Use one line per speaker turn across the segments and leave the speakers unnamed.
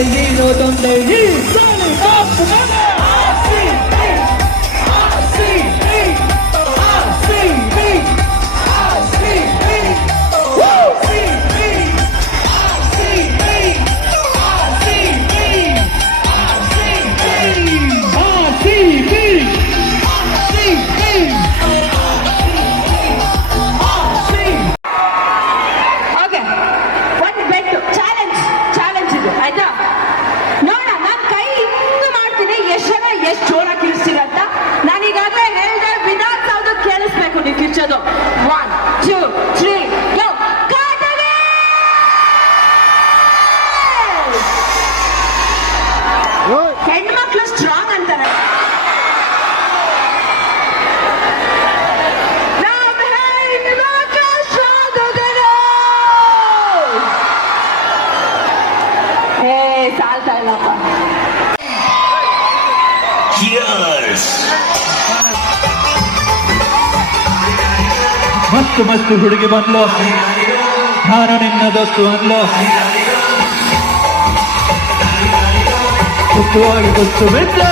一路的美丽
Ahora que
ಮಸ್ತ್ ಮಸ್ತ್ ಹುಡುಗಿ ಬಂದ್ಲು ನಾನು ನಿನ್ನ ದೋಸ್ತು ಅಂದ್ಲು ಕುತ್ತುವಾಗಿ ಕುತ್ತು ಬಿಟ್ಟೆ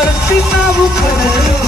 Ahora sí me you a poner